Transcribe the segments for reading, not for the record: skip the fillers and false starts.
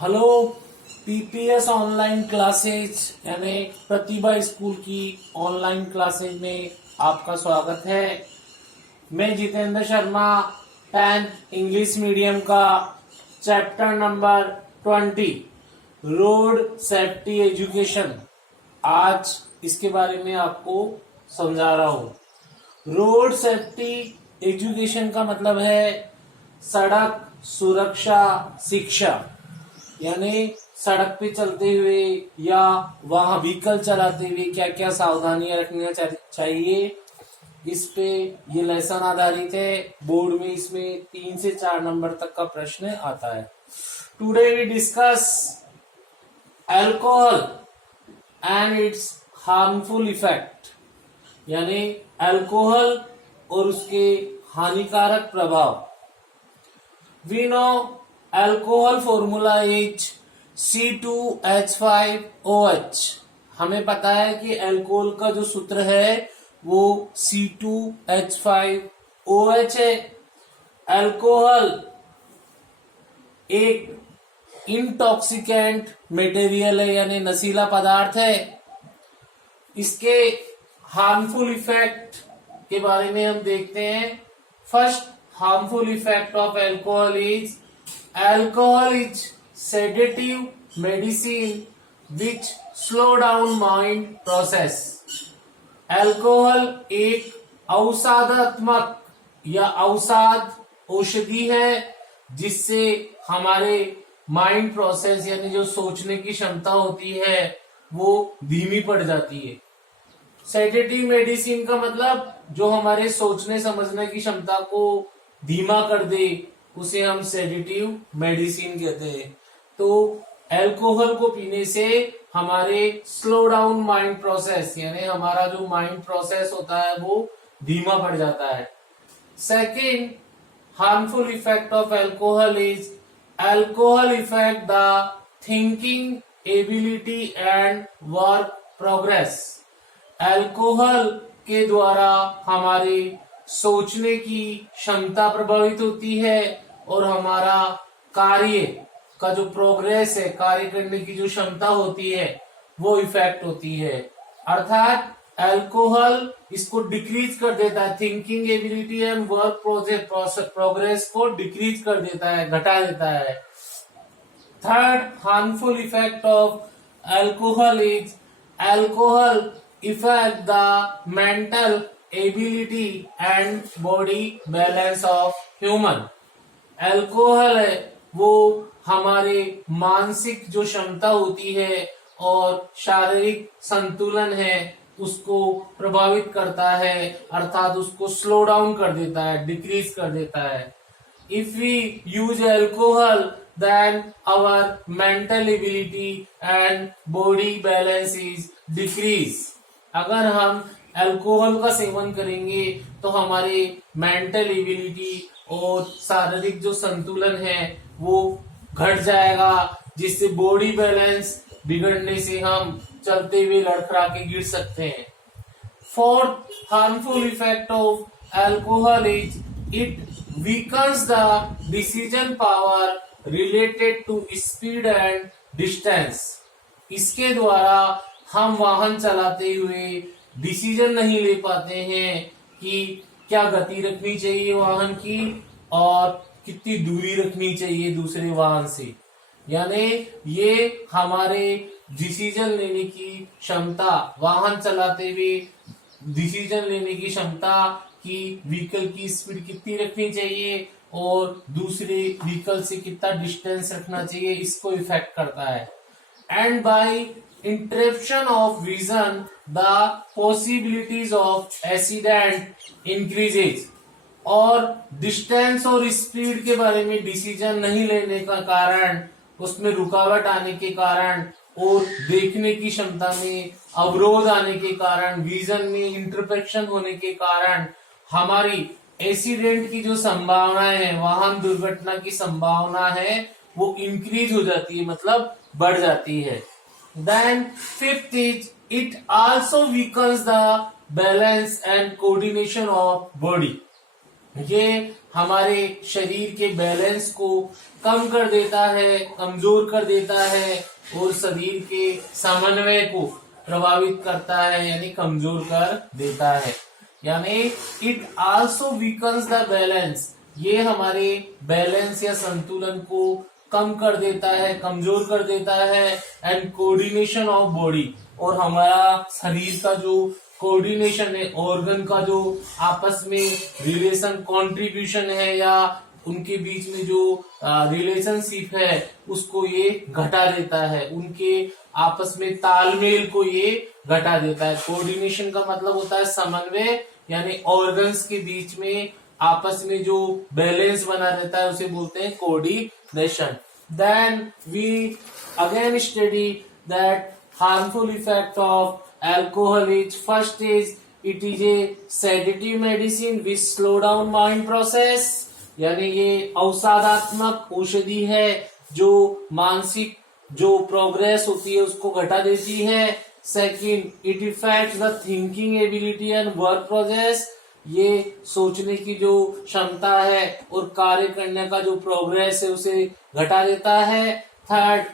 Hello. PPS online classes यानी Pratibha school की online classes में आपका स्वागत है। मैं Jitendra Sharma 10th English medium का chapter number 20 road safety education आज इसके बारे में आपको समझा रहा हूँ। रोड सेफ्टी एजुकेशन का मतलब है सड़क सुरक्षा शिक्षा, यानी सड़क पे चलते हुए या वहां व्हीकल चलाते हुए क्या क्या सावधानियां रखनी चाहिए, इस पे ये लेसन आधारित है। बोर्ड में इसमें 3 से 4 नंबर तक का प्रश्न आता है। Today we discuss alcohol and its harmful effect, यानी अल्कोहल और उसके हानिकारक प्रभाव। We know alcohol formula is C2H5OH। हमें पता है कि अल्कोहल का जो सूत्र है वो C2H5OH है। अल्कोहल एक इंटॉक्सिकेंट मटेरियल है, यानी नशीला पदार्थ है। इसके हार्मफुल इफेक्ट के बारे में हम देखते हैं। First harmful effect of alcohol is alcohol is sedative medicine which slow down mind process। Alcohol एक औषधात्मक या औषधि है जिससे हमारे माइंड प्रोसेस यानी जो सोचने की क्षमता होती है वो धीमी पड़ जाती है। सेडेटिव मेडिसिन का मतलब जो हमारे सोचने समझने की क्षमता को धीमा कर दे उसे हम सेडेटिव मेडिसिन कहते हैं। तो अल्कोहल को पीने से हमारे स्लो डाउन माइंड प्रोसेस यानी हमारा जो माइंड प्रोसेस होता है वो धीमा पड़ जाता है। Second harmful effect of alcohol is alcohol effect the thinking ability and work progress. Alcohol के द्वारा हमारे सोचने की क्षमता प्रभावित होती है और हमारा कार्य का जो प्रोग्रेस है, कार्य करने की जो क्षमता होती है वो इफेक्ट होती है। अर्थात अल्कोहल इसको डिक्रीज कर देता है, thinking ability and work progress को डिक्रीज कर देता है, घटा देता है। Third harmful effect of alcohol is alcohol effect the mental ability and body balance of human. Alcohol है वो हमारे मानसिक जो क्षमता होती है और शारीरिक संतुलन है उसको प्रभावित करता है, अर्थात उसको स्लो डाउन कर देता है, डिक्रीज कर देता है। If we use alcohol then our mental ability and body balance is decrease. अगर हम अल्कोहल का सेवन करेंगे तो हमारे मेंटल एबिलिटी और शारीरिक जो संतुलन है वो घट जाएगा, जिससे बॉडी बैलेंस बिगड़ने से हम चलते हुए लड़खड़ा के गिर सकते हैं। Fourth harmful effect of alcohol is it weakens the decision power related to speed and distance. इसके द्वारा हम वाहन चलाते हुए डिसीजन नहीं ले पाते हैं कि क्या गति रखनी चाहिए वाहन की और कितनी दूरी रखनी चाहिए दूसरे वाहन से, यानी ये हमारे डिसीजन लेने की क्षमता, वाहन चलाते हुए डिसीजन लेने की क्षमता कि व्हीकल की स्पीड कितनी रखनी चाहिए और दूसरे व्हीकल से कितना डिस्टेंस रखना चाहिए, इसको इफेक्ट करता है। And by interruption of vision the possibilities of accident increases। और डिस्टेंस और स्पीड के बारे में डिसीजन नहीं लेने का कारण, उसमें रुकावट आने के कारण और देखने की क्षमता में अवरोध आने के कारण, विजन में इंटरफेक्शन होने के कारण हमारी एक्सीडेंट की जो संभावना है, वाहन दुर्घटना की संभावना है वो इंक्रीज हो जाती है, मतलब बढ़ जाती है। Then fifth is it also weakens the balance and coordination of body। ये हमारे शरीर के बैलेंस को कम कर देता है, कमजोर कर देता है और शरीर के समन्वय को प्रभावित करता है यानी कमजोर कर देता है। यानी it also weakens the balance, ये हमारे बैलेंस या संतुलन को कम कर देता है, कमजोर कर देता है। एंड कोऑर्डिनेशन ऑफ बॉडी, और हमारा शरीर का जो कोऑर्डिनेशन है, ऑर्गन का जो आपस में रिलेशन कंट्रीब्यूशन है या उनके बीच में जो रिलेशनशिप है उसको ये घटा देता है, उनके आपस में तालमेल को ये घटा देता है। कोऑर्डिनेशन का मतलब होता है समन्वय, यानी ऑर्गन्स के बीच में आपस में जो बैलेंस बना रहता है उसे बोलते हैं coordination. Then we again study that harmful effect of alcohol is first is it is a sedative medicine which slow down mind process, यानी ये अवसादात्मक औषधि है जो मानसिक जो प्रोग्रेस होती है उसको घटा देती है। Second, it effects the thinking ability and work progress, ये सोचने की जो क्षमता है और कार्य करने का जो प्रोग्रेस है उसे घटा देता है। Third,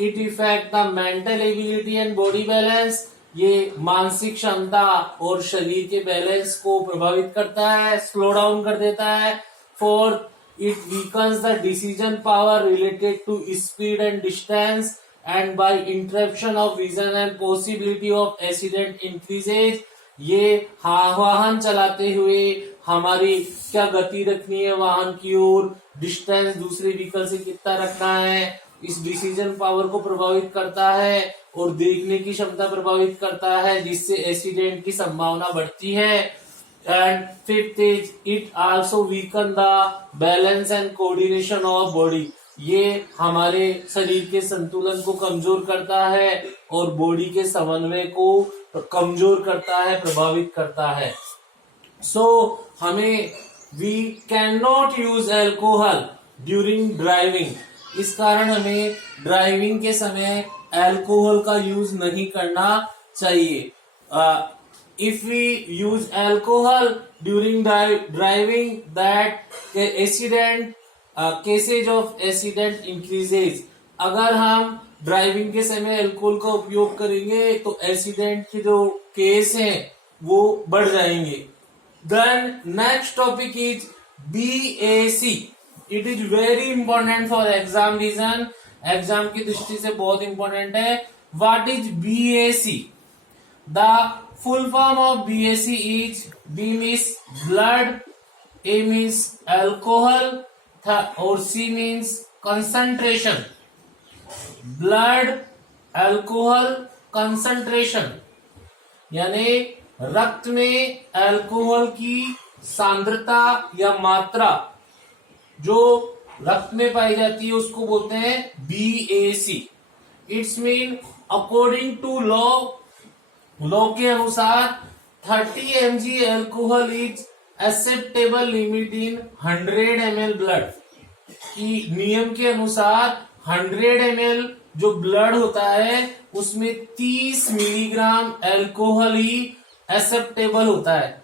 it effect the mental ability and body balance, ये मानसिक क्षमता और शरीर के बैलेंस को प्रभावित करता है, स्लो डाउन कर देता है। Fourth, it weakens the decision power related to speed and distance and by interruption of vision and possibility of accident increases, ये वाहन चलाते हुए हमारी क्या गति रखनी है वाहन की ओर, डिस्टेंस दूसरे व्हीकल से कितना रखना है, इस डिसीजन पावर को प्रभावित करता है और देखने की क्षमता प्रभावित करता है जिससे एक्सीडेंट की संभावना बढ़ती है। And fifth is it also weaken the balance and coordination of body, ये हमारे शरीर के संतुलन को कमजोर करता है और बॉडी के समन्वय को कमजोर करता है, प्रभावित करता है। सो हमें we can not use alcohol during driving, इस कारण हमें ड्राइविंग के समय अल्कोहल का यूज नहीं करना चाहिए। If we use alcohol during driving that accident cases of accident increases, अगर हम ड्राइविंग के समय अल्कोहल का उपयोग करेंगे तो एक्सीडेंट के जो केस हैं वो बढ़ जाएंगे। Then next topic is BAC, it is very important for exam reason, exam की दृष्टि से बहुत इंपॉर्टेंट है। What is BAC? The full form of BAC is B means blood, A means alcohol और C means concentration. Blood, alcohol, concentration, यानी रक्त में alcohol की सांद्रता या मात्रा जो रक्त में पाई जाती है उसको बोलते हैं BAC। It's mean according to law के अनुसार 30 mg alcohol is acceptable limit in 100 ml blood, की नियम के अनुसार 100 ml जो ब्लड होता है उसमें 30 मिलीग्राम अल्कोहल ही एक्सेप्टेबल होता है।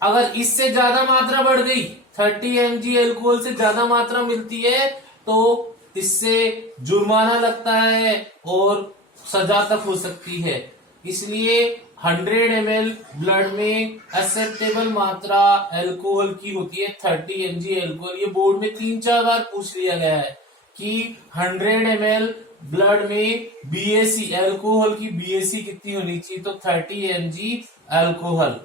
अगर इससे ज्यादा मात्रा बढ़ गई, 30 mg अल्कोहल से ज्यादा मात्रा मिलती है तो इससे जुर्माना लगता है और सजा तक हो सकती है। इसलिए 100 ml ब्लड में एक्सेप्टेबल मात्रा अल्कोहल की होती है 30 mg अल्कोहल। ये बोर्ड में 3-4 बार पूछ लिया गया है कि 100 ml ब्लड में BAC अल्कोहल की BAC कितनी होनी चाहिए, तो 30 mg alcohol.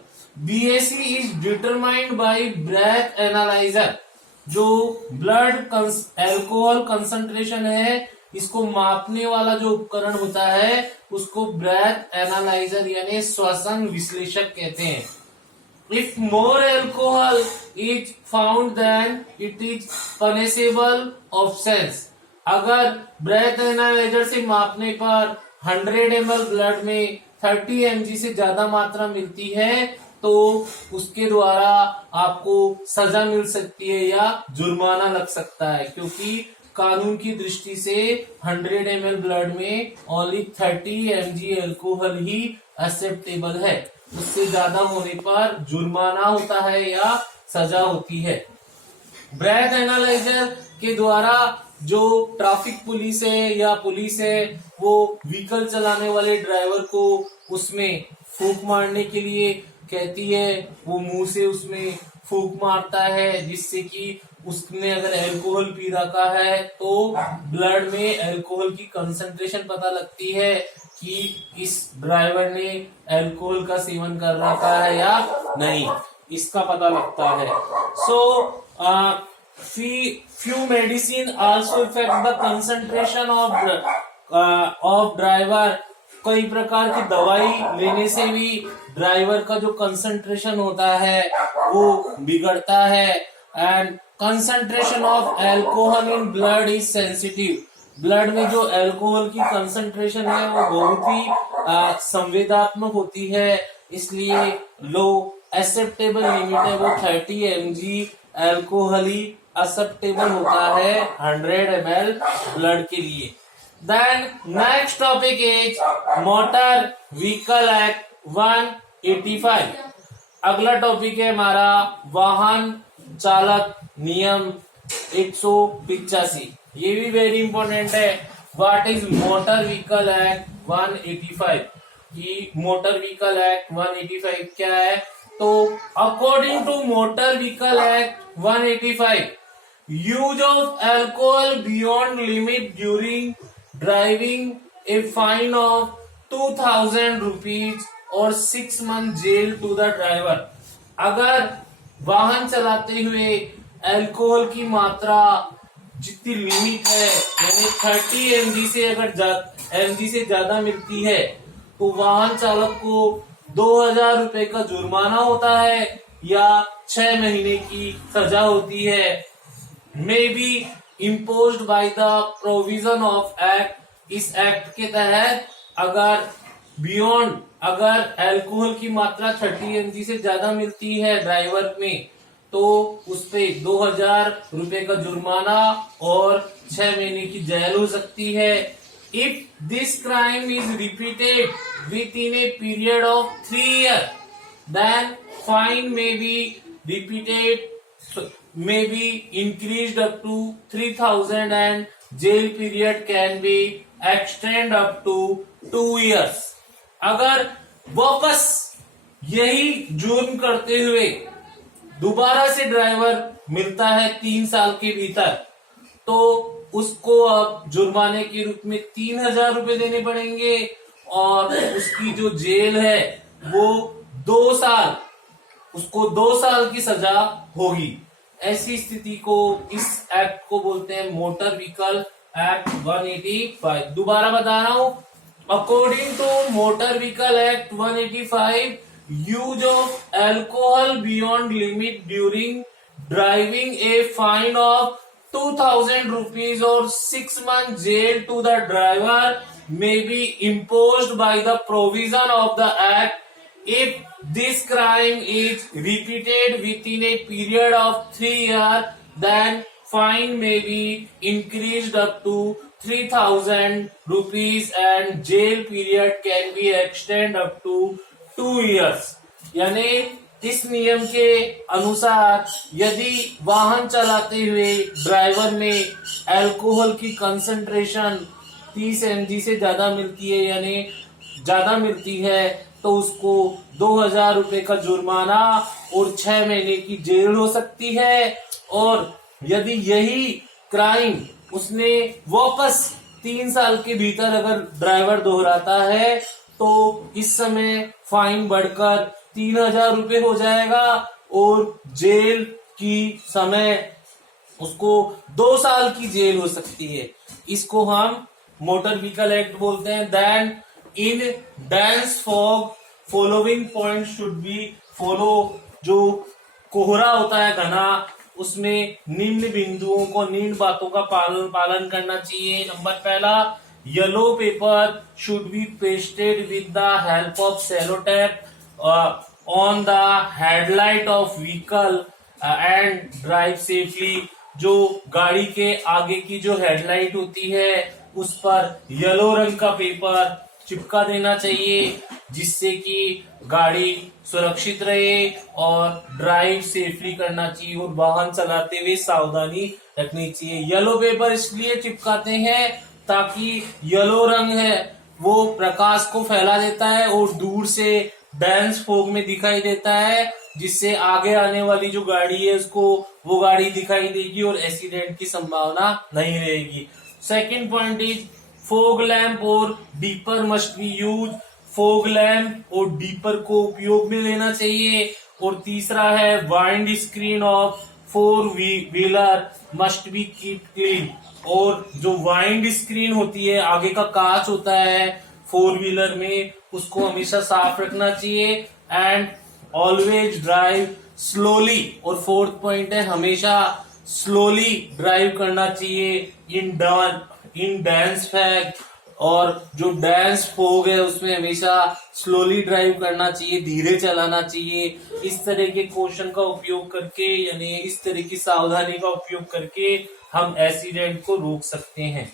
BAC is determined by breath analyser, जो ब्लड अल्कोहल कंसंट्रेशन है इसको मापने वाला जो उपकरण होता है उसको ब्रेथ एनालाइजर यानी श्वसन विश्लेषक कहते हैं। If more alcohol is found then it is punishable offence, अगर ब्रेथ एनालाइजर से मापने पर 100 ml ब्लड में 30 mg से ज्यादा मात्रा मिलती है तो उसके द्वारा आपको सजा मिल सकती है या जुर्माना लग सकता है, क्योंकि कानून की दृष्टि से 100 ml ब्लड में ओनली 30 mg अल्कोहल ही एक्सेप्टेबल है, उससे ज्यादा होने पर जुर्माना होता है या सजा होती है। ब्रेथ एनालाइजर के द्वारा जो ट्रैफिक पुलिस है या पुलिस है वो व्हीकल चलाने वाले ड्राइवर को उसमें फूंक मारने के लिए कहती है, वो मुंह से उसमें फूंक मारता है, जिससे कि उसने अगर अल्कोहल पी रखा है तो ब्लड में अल्कोहल की कंसंट्रेशन पता लगती है कि इस ड्राइवर ने अल्कोहल का सेवन कर रखा है या नहीं, इसका पता लगता है। सो few medicine also affect the concentration of driver। कई प्रकार की दवाई लेने से भी ड्राइवर का जो कंसंट्रेशन होता है वो बिगड़ता है। And concentration of alcohol in blood is sensitive. Blood में जो अल्कोहल की कंसंट्रेशन है वो बहुत ही संवेदनात्मक होती है, इसलिए लो एक्सेप्टेबल लिमिट है वो 30 mg अल्कोहल ही एक्सेप्टेबल होता है 100 ml ब्लड के लिए। Then next topic is motor vehicle act 185। अगला टॉपिक है हमारा वाहन चालक नियम 185। ये भी वेरी इंपॉर्टेंट है। What is motor vehicle act 185? कि मोटर व्हीकल एक्ट 185 क्या है? तो according to motor vehicle act 185, use of alcohol beyond limit during driving a fine of 2000 rupees और 6 month jail to the driver. अगर वाहन चलाते हुए अल्कोहल की मात्रा जितनी लिमिट है यानी 30 mg से अगर mg से ज्यादा मिलती है तो वाहन चालक को 2000 रुपए का जुर्माना होता है या 6 महीने की सजा होती है। May be imposed by the provision of act. इस एक्ट के तहत अगर अल्कोहल की मात्रा 30 mg से ज्यादा मिलती है ड्राइवर में तो उसपे 2000 रुपए का जुर्माना और 6 महीने की जेल हो सकती है। If this crime is repeated with in a period of 3 years, then fine may be increased up to 3000 and jail period can be extended up to 2 years। अगर वापस यही जुर्म करते हुए दोबारा से ड्राइवर मिलता है 3 साल के भीतर तो उसको अब जुर्माने के रूप में 3000 रुपए देने पड़ेंगे और उसकी जो जेल है वो 2 साल, उसको 2 साल की सजा होगी। ऐसी स्थिति को इस एक्ट को बोलते हैं मोटर व्हीकल एक्ट 185। दोबारा बता रहा हूं, according to motor vehicle act 185, use of alcohol beyond limit during driving a fine of 2000 rupees or 6 months jail to the driver may be imposed by the provision of the act if this crime is repeated within a period of 3 years, then fine may be increased up to 3000 rupees and jail period can be extended up to 2 years। यानी इस नियम के अनुसार यदि वाहन चलाते हुए driver में अल्कोहल की कंसंट्रेशन 30 mg से ज्यादा मिलती है यानी ज्यादा मिलती है तो उसको 2000 रुपए का जुर्माना और 6 महीने की जेल हो सकती है। और यदि यही क्राइम उसने वापस 3 साल के भीतर अगर ड्राइवर दोहराता है तो इस समय फाइन बढ़कर 3000 रुपए हो जाएगा और जेल की समय उसको 2 साल की जेल हो सकती है। इसको हम मोटर व्हीकल एक्ट बोलते हैं। Then in dense fog following point should be follow. जो कोहरा होता है घना उसमें निम्न बिंदुओं को निम्न बातों का पालन करना चाहिए। नंबर पहला, yellow paper should be pasted with the help of sellotape on the headlight of vehicle and drive safely. जो गाड़ी के आगे की जो हेडलाइट होती है उस पर येलो रंग का पेपर चिपका देना चाहिए जिससे कि गाड़ी सुरक्षित रहे और ड्राइव सेफली करना चाहिए और वाहन चलाते हुए सावधानी रखनी चाहिए। येलो पेपर इसलिए चिपकाते हैं ताकि येलो रंग है वो प्रकाश को फैला देता है और दूर से डेंस फॉग में दिखाई देता है, जिससे आगे आने वाली जो गाड़ी है उसको वो गाड़ी दिखाई देगी और एक्सीडेंट की संभावना नहीं रहेगी। Second point is fog lamp और dipper must be use. Fog lamp और डीपर को उपयोग में लेना चाहिए। और तीसरा है windscreen of four wheeler must be keep clean. और जो वाइंड स्क्रीन होती है, आगे का कांच होता है फोर व्हीलर में, उसको हमेशा साफ रखना चाहिए। And always drive slowly. और फोर्थ पॉइंट है हमेशा स्लोली ड्राइव करना चाहिए इन डेंस फैग। और जो डेंस फॉग है उसमें हमेशा स्लोली ड्राइव करना चाहिए, धीरे चलाना चाहिए। इस तरह के क्वेश्चन का उपयोग करके यानी इस तरह की सावधानी का उपयोग करके हम एक्सीडेंट को रोक सकते हैं।